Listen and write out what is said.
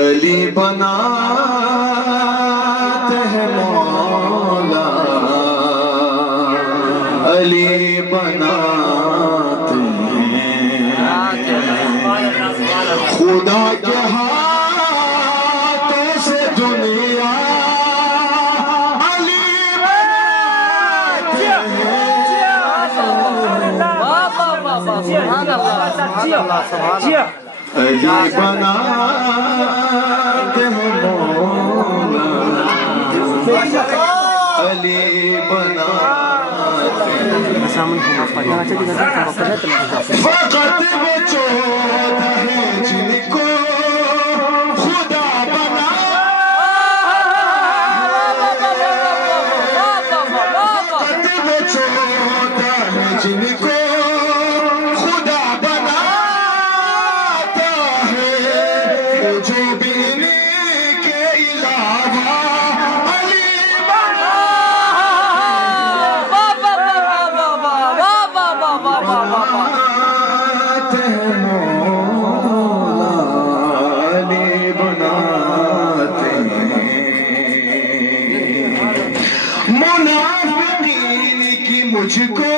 علی بناتے ہیں مولا، علی بناتے ہیں خدا کے ہاتھوں سے دنیا علی بناتے ہیں، علی بناتے ہیں مولا، علی بناتے ہیں فقط وہ 14 ہیں جن کو خدا فقط وہ 14 ہیں جن کو خدا بناتا ہے، جو بھی انہیں کے علاوہ علی بناتے ہیں مولا، علی بناتے ہیں منافقین کی مجھ کو